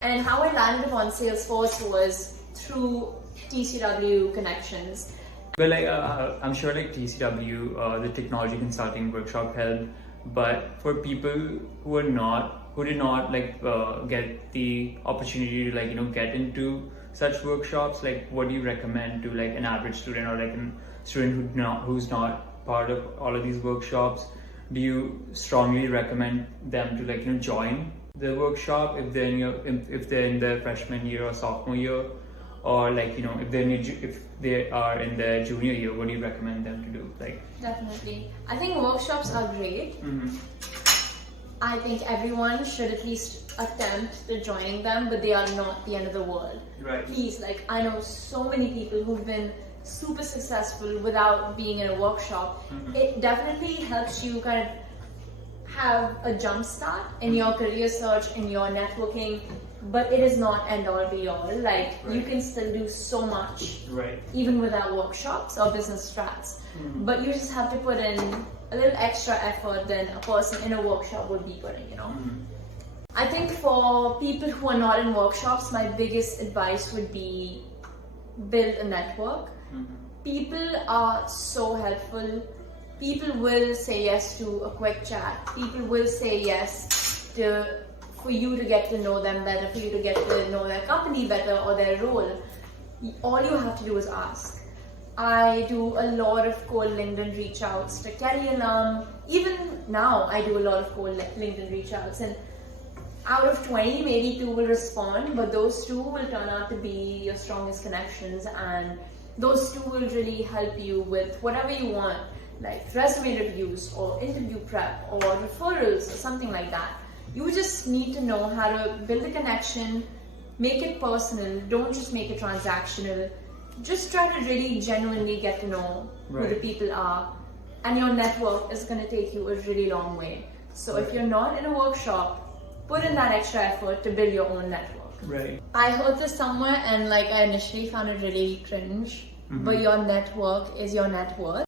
And how I landed upon Salesforce was through TCW connections. Well, I'm sure TCW, the technology consulting workshop helped, but for people who did not get the opportunity to get into such workshops, what do you recommend to an average student or a student who's not part of all of these workshops? Do you strongly recommend them to join the workshop if they're in their freshman year or sophomore year, or if they are in their junior year? What do you recommend them to do? Definitely, I think workshops are great. Mm-hmm. I think everyone should at least attempt to joining them, but they are not the end of the world. Right. Please, I know so many people who've been super successful without being in a workshop. Mm-hmm. It definitely helps you kind of have a jump start in your career search, in your networking, but it is not end all be all. You can still do so much, even without workshops or business strats. Mm-hmm. But you just have to put in a little extra effort than a person in a workshop would be putting, Mm-hmm. I think for people who are not in workshops, my biggest advice would be build a network. Mm-hmm. People are so helpful. People will say yes to a quick chat. People will say yes for you to get to know them better, for you to get to know their company better or their role. All you have to do is ask. I do a lot of cold LinkedIn reach outs to Kelly alum. Even now, I do a lot of cold LinkedIn reach outs, and out of 20, maybe 2 will respond, but those 2 will turn out to be your strongest connections, and those 2 will really help you with whatever you want, like resume reviews or interview prep or referrals or something like that. You just need to know how to build a connection, make it personal, don't just make it transactional. Just try to really genuinely get to know who the people are, and your network is going to take you a really long way. So if you're not in a workshop, put in that extra effort to build your own network. Right. I heard this somewhere and I initially found it really cringe, but your network is your net worth.